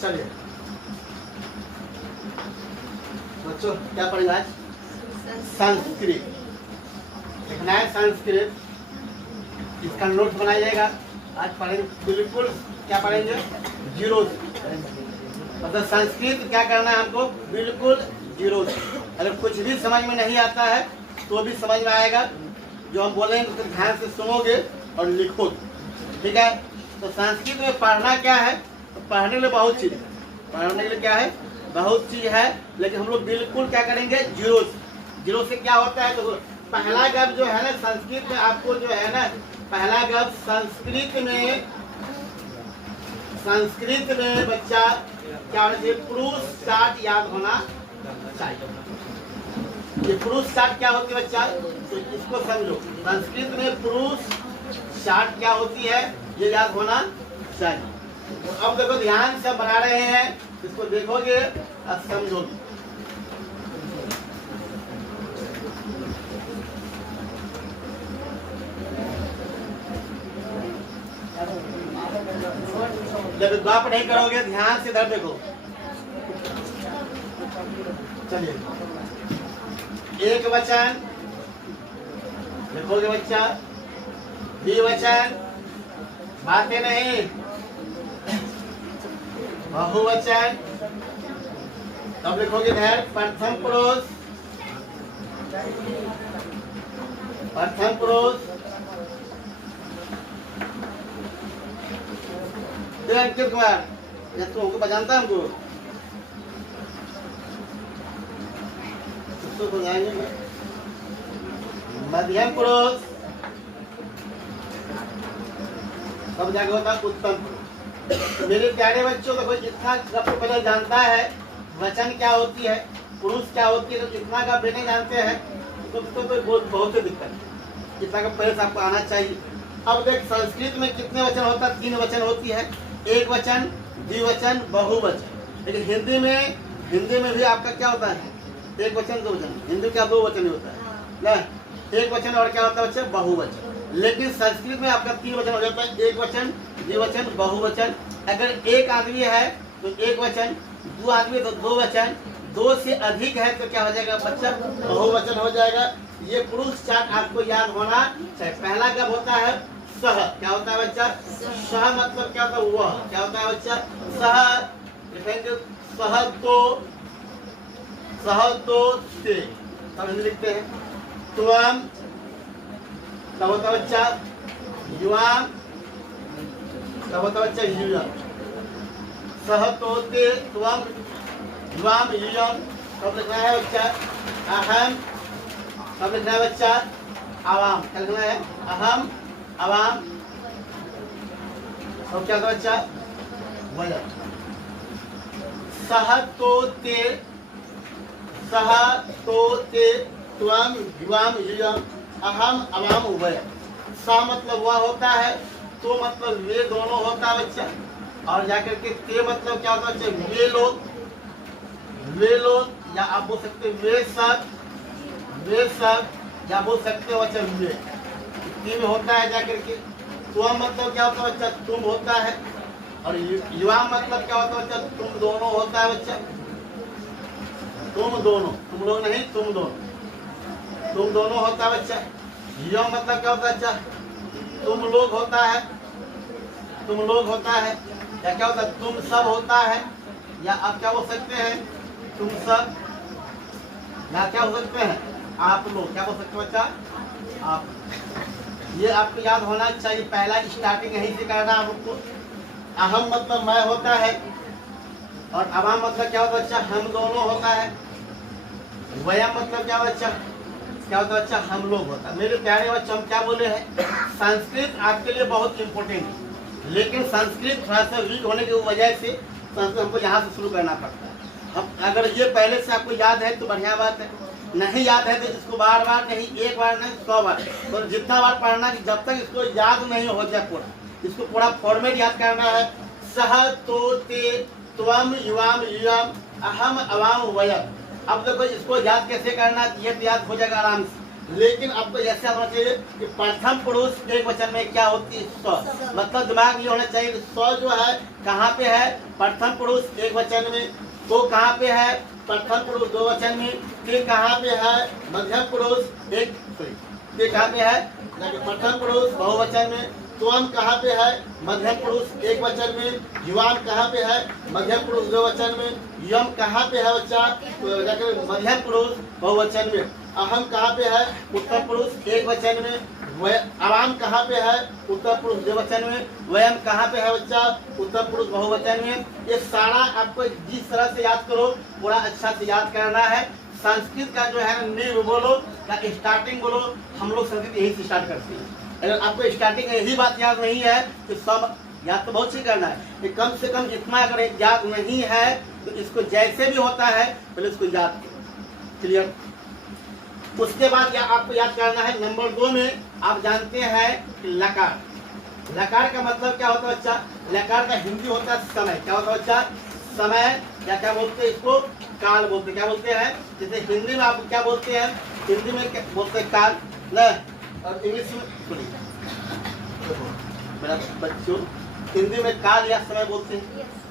चलिए बच्चों क्या पढ़ेंगे आज? संस्कृत लिखना है। संस्कृत इसका नोट बनाइएगा। आज पढ़ेंगे बिल्कुल क्या पढ़ेंगे? जीरो। मतलब संस्कृत क्या करना है हमको? बिल्कुल जीरो। अगर कुछ भी समझ में नहीं आता है तो भी समझ में आएगा। जो हम बोलेंगे तो ध्यान से सुनोगे और लिखो, ठीक है? तो संस्कृत में पढ़ना क्या है? तो पढ़ने के लिए बहुत चीज़ है। पढ़ने के लिए क्या है? बहुत चीज़ है, लेकिन हम लोग बिल्कुल क्या करेंगे? जीरो। जीरो से क्या होता है? तो पहला गब जो है ना संस्कृत में, आपको जो है ना पहला गब संस्कृत में बच्चा क्या होना चाहिए? पुरुष स्टार्ट याद होना चाहिए। ये पुरुष स्टार्ट क्या होती है बच्चा? तो इसको समझो। संस्कृत में पुरुष स्टार्ट क्या होती है ये याद होना चाहिए। तो अब देखो ध्यान से बना रहे हैं, इसको देखोगे और समझोगे। जब बाप नहीं करोगे ध्यान से इधर देखो। चलिए एक वचन लिखोगे बच्चा, द्विवचन बातें नहीं, बहुवचन तब लिखोगे इधर प्रथम पुरुष, प्रथम पुरुष, अंकित कुमार तो हमको बजानता है, हमको उसको बजाएंगे। मध्यम पुरुष तब जाके होता है उत्तम पुरुष। तो मेरे प्यारे बच्चों को जितना सबको पहले जानता है वचन क्या होती है, पुरुष क्या होती है, तो जितना का नहीं जानते हैं तो बहुत ही दिक्कत है। जितना का पहले से आपको आना चाहिए। अब देख संस्कृत में कितने वचन होता है? 3 वचन होती है, एक वचन, द्विवचन, बहुवचन। लेकिन हिंदी में भी आपका क्या होता है? एक वचन, 2 वचन। हिंदी का 2 वचन ही होता है ना, एक वचन और क्या होता है बच्चे? बहुवचन। लेकिन संस्कृत में आपका 3 वचन हो जाता है, एक वचन, द्विवचन, बहुवचन। अगर एक आदमी है तो एक वचन, 2 आदमी तो 2 वचन, 2 से अधिक है तो क्या हो जाएगा बच्चा? बहुवचन हो जाएगा। ये पुरुष चार्ट आपको याद होना चाहिए। पहला कब होता है? सह। क्या होता है बच्चा? सह मतलब क्या होता है? वह। क्या होता है बच्चा? सह। लिखेंगे सह तो ते, तब लिखते हैं त्वम। तब होता है बच्चा युवाम, तब होता है बच्चा युयम। सह तो ते त्वम युवाम युयम। तब लिखना है बच्चा अहम, तब लिखना है बच्चा आवाम। क्या लिखना है? अहम आवाम। और क्या था बच्चा? वयम। सह तो ते त्वम युवाम युयम अहम आवाम वयम। सा मतलब वह होता है, तो मतलब वे दोनों होता है बच्चा। और जाकर के ते मतलब क्या होता है बच्चा? वे लोग, या आप बोल सकते वे सब, या बोल सकते हो बच्चा वे। तीन होता है जाकर के। तुम मतलब क्या होता है बच्चा? तुम होता है। और युवा मतलब क्या होता है बच्चा? तुम दोनों होता है बच्चा। तुम दोनों, तुम लोग नहीं, तुम दोनों होता है बच्चा। युवा मतलब क्या होता है बच्चा? तुम लोग होता है, तुम लोग होता है। या क्या होता है? तुम सब होता है। या आप क्या बोल सकते हैं? तुम सब। या क्या हो सकते हैं? आप लोग। क्या बोल सकते हैं बच्चा? आप। ये आपको याद होना चाहिए। पहला स्टार्टिंग यहीं से करना आपको। अहम मतलब मैं होता है, और अवाम मतलब क्या होता है बच्चा? हम दोनों होता है। वयम मतलब क्या बच्चा? क्या होता है बच्चा? हम लोग होता है। मेरे प्यारे बच्चों, हम क्या बोले हैं? संस्कृत आपके लिए बहुत इंपॉर्टेंट है, लेकिन संस्कृत थोड़ा सा वीक होने की वजह से संस्कृत हमको यहाँ से शुरू करना पड़ता है। हम अगर ये पहले से आपको याद है तो बढ़िया बात है, नहीं याद है तो इसको बार बार नहीं, एक बार नहीं, 100 बार, तो जितना बार पढ़ना कि जब तक इसको याद नहीं हो जाए पूरा, इसको पूरा फॉर्मेट याद करना है। सह तो ते त्वम युवाम युयम अहम अवाम वयम। अब देखो इसको याद कैसे करना, ये तो याद हो जाएगा आराम से, लेकिन आपको ऐसे आना चाहिए कि प्रथम पुरुष एक वचन में क्या होती है? स्व। मतलब दिमाग में ये होना चाहिए कि स्व जो है कहाँ पे है? प्रथम पुरुष एक वचन में। तो कहाँ पे है? प्रथम पुरुष दो वचन में। फिर कहाँ पे है? मध्यम पुरुष एक, फिर कहाँ पे है? प्रथम पुरुष बहुवचन में। त्वम कहाँ पे है? मध्यम पुरुष एक वचन में। युवाम कहाँ पे है? मध्यम पुरुष दो वचन में। यम कहाँ पे है बच्चा? तो मध्यम पुरुष बहुवचन में। अहम कहाँ पे है? उत्तर पुरुष एक वचन में। अवाम कहाँ पे है? उत्तर पुरुष द्विवचन में। वयम कहाँ पे है बच्चा? उत्तर पुरुष बहुवचन में। ये सारा आपको जिस तरह से याद करो पूरा अच्छा से याद करना है। संस्कृत का जो है नींव बोलो या स्टार्टिंग बोलो, हम लोग संस्कृत यही से स्टार्ट करते हैं। अगर आपको स्टार्टिंग में यही बात याद नहीं है तो सब याद तो बहुत सी करना है कि कम से कम इतना अगर याद नहीं है तो इसको जैसे भी होता है पहले इसको याद करो। क्लियर? उसके बाद आपको याद करना है नंबर 2 में आप जानते हैं कि लकार। लकार का मतलब क्या होता है बच्चा? लकार का हिंदी होता है समय। क्या होता है बच्चा? समय, या क्या बोलते हैं इसको? काल बोलते हैं। क्या बोलते हैं? जैसे हिंदी में आप क्या बोलते हैं? हिंदी में क्या बोलते हैं? काल न। और इंग्लिश में मेरा बच्चों हिंदी में काल या समय बोलते हैं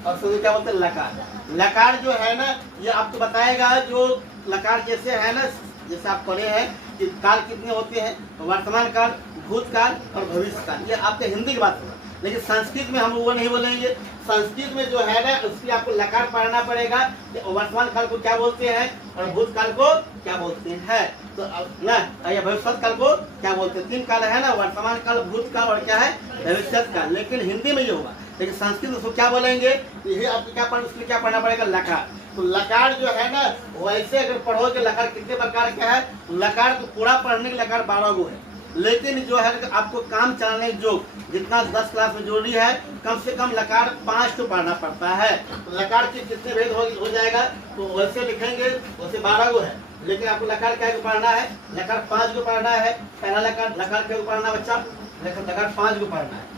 और संस्कृत क्या बोलते हैं? लकार। लकार जो है ना ये आपको बताएगा, जो लकार जैसे है ना, जैसे आप पढ़े हैं कि काल कितने होते हैं? वर्तमान काल, भूतकाल और भविष्य काल। ये आपके हिंदी की बात होगा, लेकिन संस्कृत में हम वो नहीं बोलेंगे। संस्कृत में जो है ना उसकी आपको लकार पढ़ना पड़ेगा। वर्तमान काल को क्या बोलते हैं और भूतकाल को क्या बोलते हैं, तो ना या भविष्य काल को क्या बोलते हैं। 3 काल है ना, वर्तमान काल, भूतकाल और क्या है? भविष्य काल। लेकिन हिंदी में ये होगा, लेकिन संस्कृत में उसको क्या बोलेंगे? यही आपको क्या पढ़ना, उसके क्या पढ़ना पड़ेगा? लकार। तो लकार जो है ना वैसे अगर पढ़ोगे लकार कितने प्रकार का है? लकार को पूरा पढ़ने के लकार 12 गो है, लेकिन जो है आपको काम चलाने जो जितना 10 क्लास में जोड़ी है कम से कम लकार 5 तो पढ़ना पड़ता है। तो लकार के कितने भेद हो जाएगा? तो वैसे लिखेंगे वैसे 12 गो है, लेकिन आपको लकार क्या को पढ़ना है? लकार 5 को पढ़ना है। पहला लकार क्या को पढ़ना बच्चा? लकार 5 को पढ़ना है।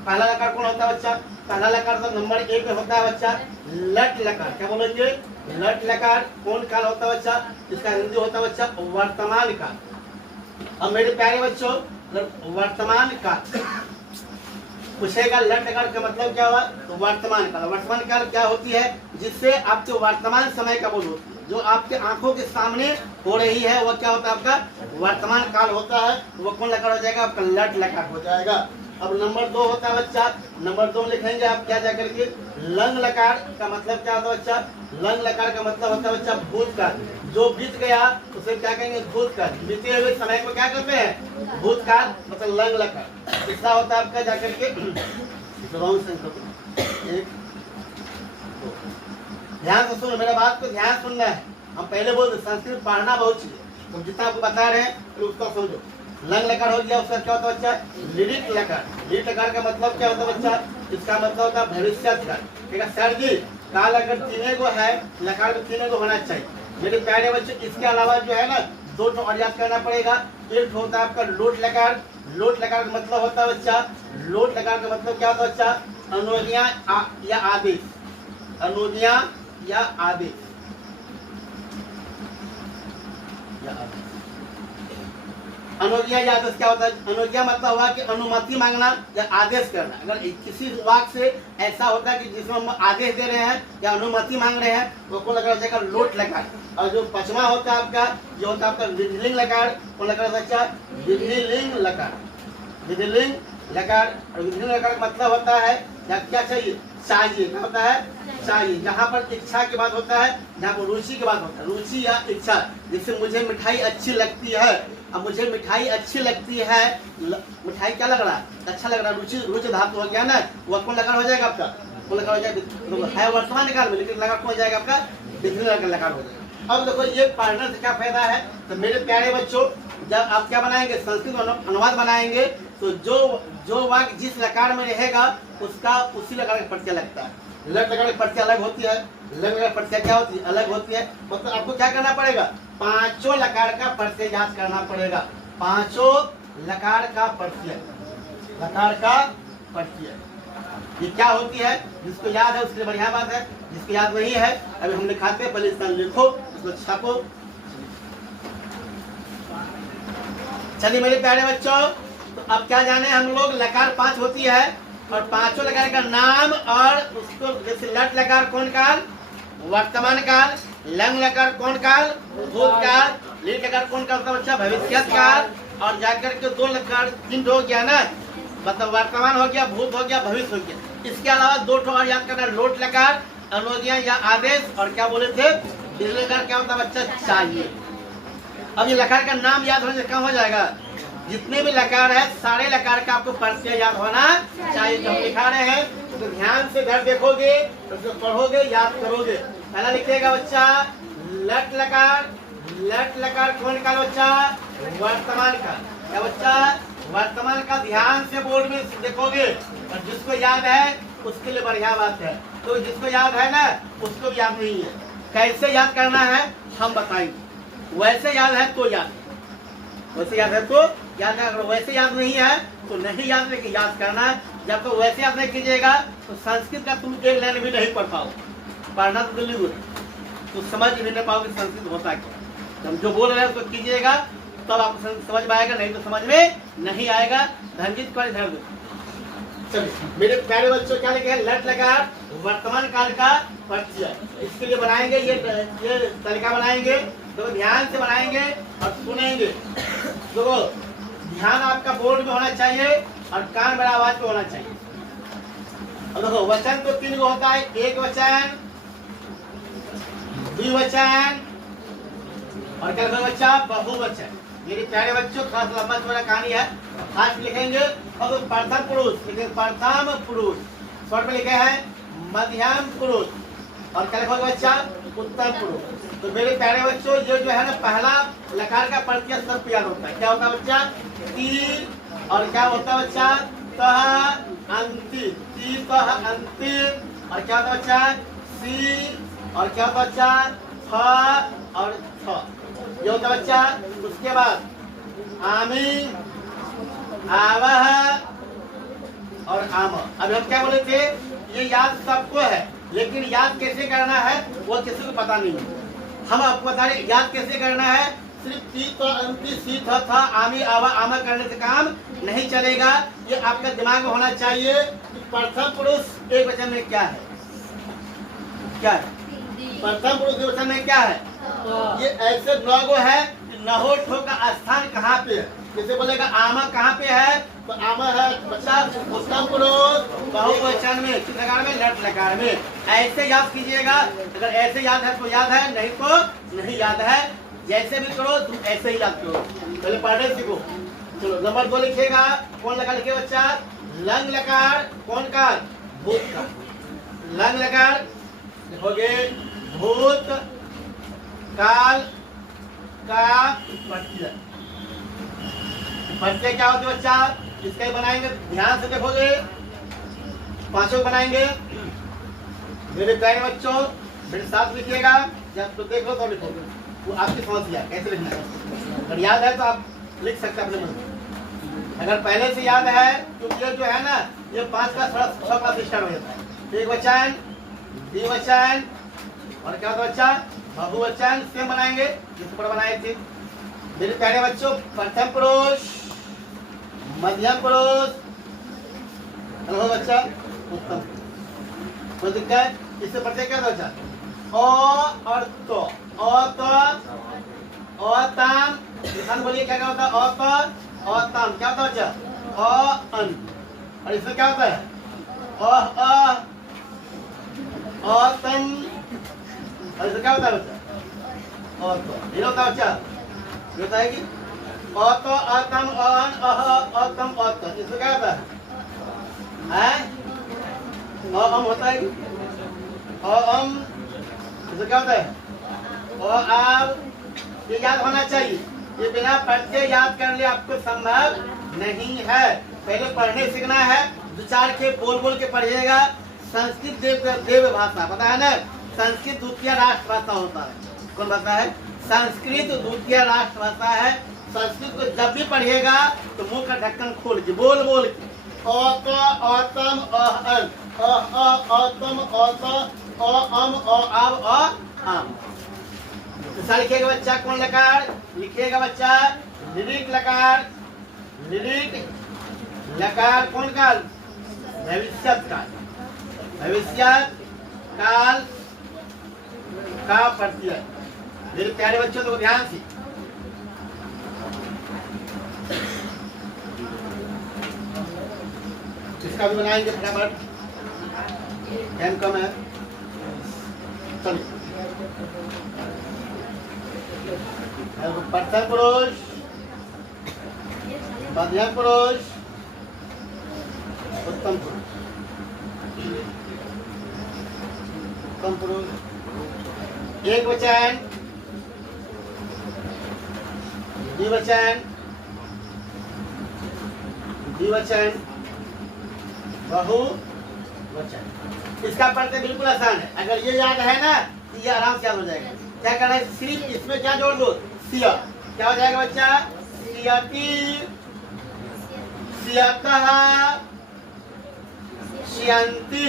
पहला लकार कौन होता है बच्चा? पहला लकार तो नंबर 1 में होता है बच्चा लट लकार। क्या बोलेंगे? लट लकार। कौन काल होता है बच्चा? इसका हिंदी होता है बच्चा वर्तमान काल। अब मेरे प्यारे बच्चों वर्तमान काल पूछेगा लट लकार का मतलब क्या हुआ? तो वर्तमान काल। वर्तमान काल क्या होती है? जिससे आपके वर्तमान समय का बोध होती है, जो आपके आंखों के सामने हो रही है वह क्या होता है? आपका वर्तमान काल होता है। वो कौन लकार हो जाएगा? आपका लट लकार हो जाएगा। अब नंबर 2 होता है बच्चा, नंबर 2 लिखेंगे आप क्या जाकर के? लंग लकार का मतलब क्या होता है बच्चा? लंग लकार का मतलब होता है बच्चा भूतकाल। जो बीत गया उसे क्या कहेंगे? भूतकाल। बीते हुए समय को क्या कहते हैं? भूतकाल, मतलब लंग लकार। तीसरा होता है आपका जाकर के ध्यान से सुनो, मेरा बात को ध्यान सुनना है। हम पहले बोलते संस्कृत पढ़ना बहुत चाहिए, तो जितना आपको बता रहे हैं फिर उसका समझो। लंग लकार हो गया, उसका क्या होता है बच्चा? लिडित लकार। लिडित लकार का मतलब क्या होता है बच्चा? इसका मतलब होता है भविष्य काल। ठीक है सर जी, काल अगर 3 गो है, लकार में 3 गो होना चाहिए। मेरे प्यारे बच्चे इसके अलावा जो है ना 2 और याद करना पड़ेगा। एक होता है आपका लोट लकार। लोट लकार का मतलब होता है बच्चा, लोट लकार का मतलब क्या होता है बच्चा? अनुज्ञा या आदेश। अनुज्ञा या आदेश। अनुज्ञा या आदेश क्या होता है? अनुज्ञा मतलब हुआ कि अनुमति मांगना या आदेश करना। अगर किसी वाक्य से ऐसा होता है कि जिसमें हम आदेश दे रहे हैं या अनुमति मांग रहे हैं वो कौन लगा जाएगा? लोट लकार। और जो 5वां होता है आपका, जो होता है आपका विधिलिंग लकार। कौन लगा बच्चा? विधिलिंग लकार। विधिलिंग लकार। और विधिलिंग लकार का मतलब होता है क्या चाहिए? चाहिए। क्या होता है? चाहिए। जहाँ पर इच्छा की बात होता है, जहाँ पर रुचि की बात होता है, रुचि या इच्छा। जैसे मुझे मिठाई अच्छी लगती है, अब मुझे मिठाई अच्छी लगती है, मिठाई क्या लग रहा है? अच्छा लग रहा है, रुचि, रुचि धातु हो गया ना, वह कौन लकार हो जाएगा आपका? कौन लकार हो जाएगा? है वर्तमान काल में, लेकिन लकार कौन हो जाएगा आपका? विधिलिंग लकार हो जाएगा। अब देखो ये पढ़ने से क्या फायदा है? तो मेरे प्यारे बच्चों जब आप क्या बनाएंगे? संस्कृत अनुवाद बनाएंगे तो जो वाक्य जिस लकार में रहेगा उसका उसी लकार का प्रत्यय लगता है। लट लकार की प्रत्यय अलग होती है, लंग लकार प्रत्यय क्या होती है? अलग होती है। मतलब आपको क्या करना पड़ेगा? 5 लकार का प्रत्यय याद करना पड़ेगा। 5 लकार का प्रत्यय, लकार का प्रत्यय ये क्या होती है? जिसको याद है उसके लिए बढ़िया बात है, जिसको याद नहीं है अभी हम लिखाते हैं, पहले इसका लिखो, इसको छापो। चलिए मेरे प्यारे बच्चों, तो अब क्या जाने हम लोग, लकार 5 होती है और पांचों लकार का नाम और उसको, जैसे लट लकार कौन काल, वर्तमान काल, लंग लकार कौन काल, भूतकाल, लीट लकार कौन काल होता है बच्चा, भविष्यत काल, और जाकर के 2 लकार 3 हो गया ना, मतलब वर्तमान हो गया, भूत हो गया, भविष्य हो गया। इसके अलावा 2 और याद करना, लोट लकार, अनुज्ञा या आदेश, और क्या बोले थे, लकार क्या होता है बच्चा, चाहिए। अब ये लकार का नाम याद होने से कम हो जाएगा। जितने भी लकार है सारे लकार का आपको परिचय याद होना चाहिए। जो हम लिखा रहे हैं तो ध्यान से घर देखोगे, तो पढ़ोगे, याद करोगे। पहला लिखिएगा बच्चा लट लकार। लट लकार कौन काल बच्चा, वर्तमान काल। क्या बच्चा, वर्तमान का। ध्यान से बोर्ड में देखोगे और जिसको याद है उसके लिए बढ़िया बात है, तो जिसको याद है ना उसको याद नहीं है। कैसे याद करना है हम बताएंगे। वैसे याद है तो याद, वैसे याद है तो याद है, अगर वैसे याद नहीं है तो नहीं याद, लेकिन याद करना है। जब तो वैसे याद नहीं कीजिएगा तो संस्कृत का तुम एक लाइन भी नहीं पढ़ पाओ। पढ़ना तो दिल्ली तो समझ भी नहीं पाओगे संस्कृत होता क्या। हम जो बोल रहे हैं उसको कीजिएगा तब आपको समझ में आएगा, नहीं तो समझ में नहीं आएगा। धनजीत पर ध्यान दो। चलिए मेरे प्यारे बच्चों, क्या लिखे हैं, लट लकार वर्तमान काल का परिचय। इसके लिए बनाएंगे ये तरीका बनाएंगे, तो ध्यान से बनाएंगे और सुनेंगे। देखो ध्यान आपका बोर्ड में होना चाहिए और कान में आवाज पे होना चाहिए। और देखो वचन तो 3 होता है, एक वचन, द्विवचन और क्या बच्चा, बहुवचन। मेरे प्यारे बच्चों खास लंबा चौड़ा कहानी है, खास लिखेंगे। और प्रथम पुरुष लिखे, प्रथम पुरुष। शॉर्ट में लिखे हैं मध्यम पुरुष, और क्या लिखोगे बच्चा, उत्तम पुरुष। तो मेरे प्यारे बच्चों ये जो है ना, पहला लकार का परिचय सबको याद होता है। क्या होता है बच्चा, ती, और क्या होता है बच्चा, तह अंतिम, ती तह अंतिम, और क्या होता है बच्चा, सी, और क्या होता है बच्चा, फ और थ, ये होता है बच्चा। उसके बाद आमी, आवह और आम। अभी हम क्या बोले थे, ये याद सबको है, लेकिन याद कैसे करना है वो किसी को पता नहीं है। हम आपको बता रहे याद कैसे करना है। सिर्फ ती तो अंति, सी था आमी आवा आमा करने से काम नहीं चलेगा। ये आपका दिमाग में होना चाहिए कि प्रथम पुरुष एक वचन में क्या है, क्या है प्रथम पुरुष के वचन में क्या है। ये ऐसे 9 गो है कि नहोठो का स्थान कहाँ पे है। जैसे बोलेगा आमा कहाँ पे है, तो आमा है बच्चा उत्तम पुरुष बहुवचन में, किस लकार में, लट लकार में। ऐसे याद कीजिएगा। अगर ऐसे याद है तो याद है, नहीं तो नहीं याद है। जैसे भी करो तुम ऐसे ही याद करो। पहले पढ़ने सीखो। चलो नंबर 2 लिखिएगा। कौन लकार लिखे बच्चा, लंग लकार कौन काल, भूत का। लंग लकार लिखोगे भूत काल का परिचय। परिचय क्या होते बच्चा, इसका ही बनाएंगे, ध्यान से देखोगे। 5 बनाएंगे। मेरे प्यारे बच्चों मेरे साथ लिखिएगा, जब तो देख लो तो लिखोगे, वो आपकी समझ लिया कैसे लिखना है। अगर याद है तो आप लिख सकते हैं अपने मन में। अगर पहले से याद है तो ये जो है ना, ये 5 का 6 का सिस्टम हो जाता है। एक वचन, द्विवचन और क्या होता है बच्चा, बहुवचन। सेम बनाएंगे जिस पर बनाए थे। मेरे प्यारे बच्चों प्रथम पुरुष, मध्यम पुरुष, हेलो बच्चा उत्तम। कोई दिक्कत, इससे परिचय क्या था बच्चा, अ और तो, अतम। किसान बोलिए क्या होता है, अतम क्या होता है बच्चा, अन। और इसमें क्या होता है, अतम। और इसमें क्या होता है बच्चा, ये होता है बच्चा, ये होता है कि अतो अतम अन अह अतम अत। इसमें क्या होता है, अम होता है कि अम। इसमें क्या होता है, अब ये याद होना चाहिए। ये बिना पढ़ते याद करने आपको संभव नहीं है। पहले पढ़ने सीखना है, विचार के बोल के पढ़िएगा। संस्कृत देव भाषा पता है ना, संस्कृत द्वितीय राष्ट्र भाषा होता है। कौन भाषा है, संस्कृत द्वितीय राष्ट्र भाषा है। संस्कृत को जब भी पढ़िएगा तो मुंह का ढक्कन खोल के बोल के अतम अहन अतम आम। लिखिएगा बच्चा, कौन लकार लिखिएगा बच्चा, लिलिट लकार, लिलिट लकार कौन काल? भविष्यत काल। भविष्यत काल का प्रत्यय। मेरे प्यारे बच्चों तो ध्यान से, इसका भी बनाएंगे फटाफट, टाइम कम है। चलिए, प्रथम पुरुष, मध्यम पुरुष, उत्तम पुरुष। उत्तम पुरुष एक वचन, द्विवचन, द्विवचन, बहुवचन। इसका पढ़ते बिल्कुल आसान है। अगर ये याद है ना तो ये आराम से याद हो जाएगा। क्या करना है? सिर्फ इसमें क्या जोड़ दो? सिया। क्या हो जाएगा बच्चा? सियति, सियतः, सियंती।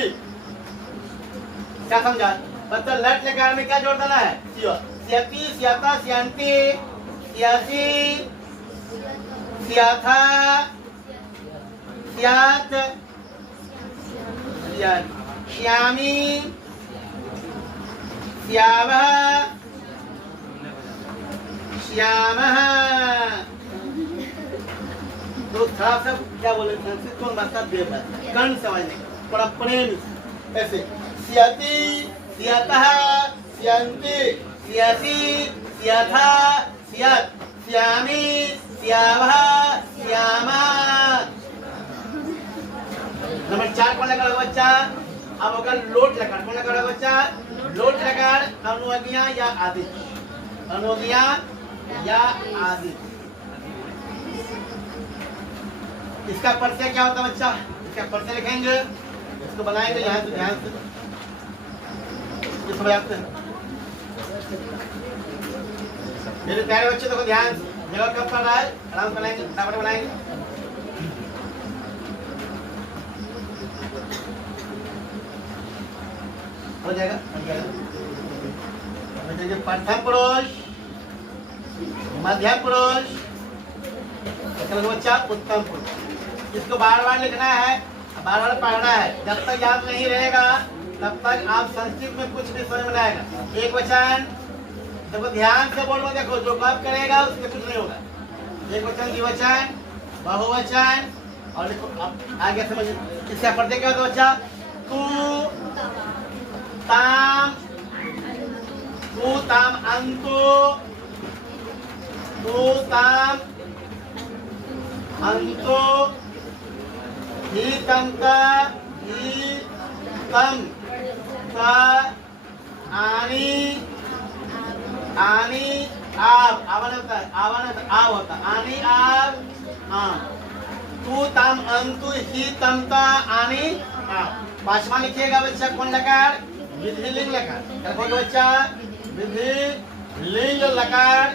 क्या समझा बच्चा? लट लकार में क्या जोड़ देना है? सिया। सियति, सियतः, सियंती, सियासी, सियाथा, सियात, श्यामी, श्यामः, श्यामः। तो थोड़ा सा क्या बोले कौन भाषा दे कर्ण समझने बड़ा प्रेम ऐसे। सियति, सियतः, सियंती, सियासी, सियाथा, सियत, श्यामी, श्यामः, श्यामा। नंबर 4 कौन लगा बच्चा? अब होगा लोट लकार। कौन लगा बच्चा? लोट लकार अनुज्ञा या आदेश, अनुज्ञा या आदेश। इसका परिचय क्या होता है बच्चा? इसका परिचय लिखेंगे, इसको बनाएंगे यहाँ से ध्यान से। मेरे प्यारे बच्चे देखो ध्यान से, जगह कब पढ़ रहा है आराम बनाएंगे, फटाफट बनाएंगे। हो जाएगा, प्रथम पुरुष, मध्यम पुरुष, बच्चा उत्तम पुरुष। इसको बार बार लिखना है, बार बार पढ़ना है। जब तक याद नहीं रहेगा तब तक आप संस्कृत में कुछ भी समझ में नहीं आएगा। एक वचन देखो ध्यान से बोलो, देखो जो कब करेगा उसके कुछ नहीं होगा। एक वचन, द्विवचन, बहुवचन और देखो अब आगे समझ। इसका पढ़ते क्या होता बच्चा? तू ताम, तू ताम अंतु, तू ताम अंतु, ही तम का, ही तम का, आनी, आनी आप, आवन होता है, आवन होता है, आव होता है, आनी आप, आम। तू ताम अंतु, ही तम का, आनी आप। पांचवा लिखिएगा बच्चा कौन लकार? विधि लिंग लकार। क्या बोलो बच्चा? विधि लिंग लकार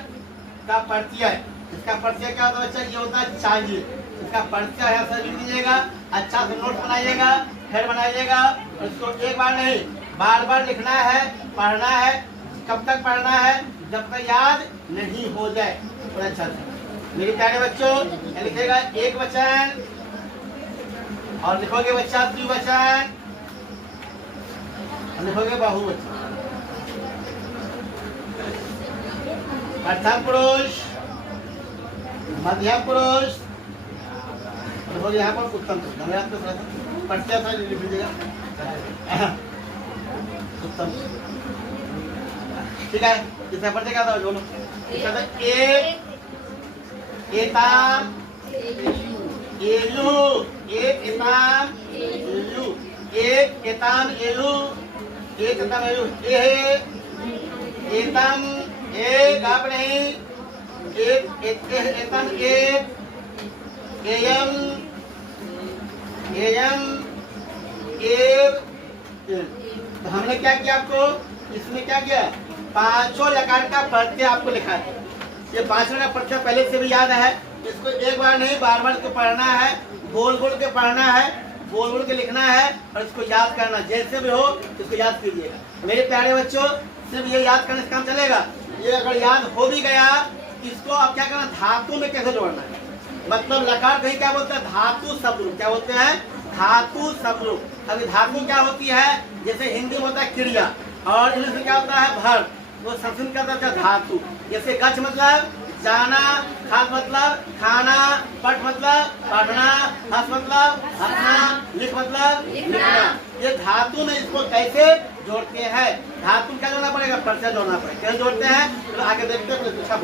का प्रत्यय। इसका प्रत्यय क्या होता है बच्चा? ये होता है चाहिए। इसका परिचय है, सर लिख दीजिएगा, अच्छा से नोट बनाइएगा, हेड बनाइएगा। और इसको एक बार नहीं बार बार लिखना है, पढ़ना है। कब तक पढ़ना है? जब तक याद नहीं हो जाए। अच्छा से मेरे प्यारे बच्चों, लिखिएगा एक वचन और लिखोगे बच्चा द्विवचन, लिखोगे बहुवचन। प्रथम पुरुष, मध्यम पुरुष, लिखोगे यहाँ पर उत्तम पुरुष। प्रत्यय था लिख लीजिएगा, उत्तम। ठीक है, इसका परिचय क्या था बोलो? एक, एताम, एलू, एक एताम, एलू, एक एताम एलू, एक एताम एलू, एताम एक आप नहीं, एक एताम एक, एयम, एयम, एव। तो हमने क्या किया आपको इसमें क्या किया? पांचों लकार का प्रत्यय आपको लिखा है। ये पांचों का प्रत्यय पहले से भी याद है। इसको एक बार नहीं बार बार को पढ़ना है, बोल बोल के पढ़ना है, बोल बोल के लिखना है और इसको याद करना। जैसे भी हो इसको याद कीजिएगा। मेरे प्यारे बच्चों, सिर्फ ये याद करने से काम चलेगा। ये अगर याद हो भी गया इसको अब क्या करना, धातु में कैसे जोड़ना है। मतलब लकार कहीं क्या बोलते हैं, धातु शब्द। क्या बोलते हैं, धातु शब्द। अभी धातु क्या होती है, जैसे हिंदी में होता है क्रिया और इंग्लिश में क्या होता है वर्ब, वो संस्कृत का होता है धातु। जैसे गच्छ मतलब जाना, खास मतलब खाना, पठ मतलब पढ़ना, हंस मतलब हंसना, लिख मतलब लिखना। ये धातु में इसको कैसे जोड़ते हैं, धातु क्या जोड़ना पड़ेगा, प्रत्यय जोड़ना पड़ेगा। कैसे जोड़ते हैं तो आगे देखते हैं, पूछा।